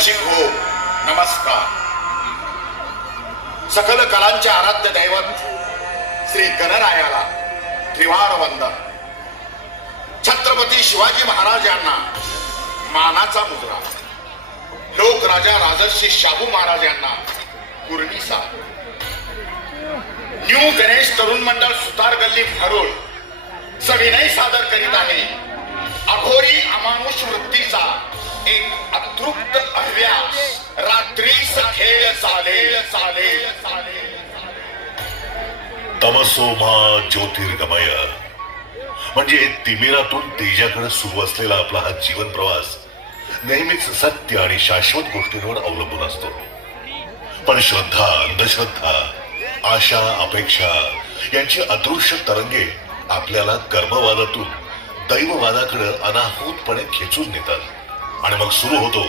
रसिक हो नमस्कार. सकल कलांचे आराध्य दैवत श्री गणरायाला त्रिवार वंदन. छत्रपती शिवाजी महाराज यांना मानाचा मुद्रा. लोकराजा राजर्षी शाहू महाराज यांना कुर्णिसा. न्यू गणेश तरुण मंडळ सुतार गल्ली भरोळ सविनय सादर करीत आहे अघोरी अमानुष वृत्तीचा एक अतृप्त अभ्यास. रात्रीस खेळ चालेल चालेल चालेल. तमसो मा ज्योतिर्गमय म्हणजे तिमिरातून तेजाकडे सुरू असलेला आपला हा जीवन प्रवास नेहमीच सत्य आणि शाश्वत गोष्टींवर अवलंबून असतो. पण श्रद्धा, अंधश्रद्धा, आशा, अपेक्षा यांची अदृश्य तरंगे आपल्याला कर्मवादातून दैववादाकडे अनाहूतपणे खेचून नेतात आणि मग सुरू होतो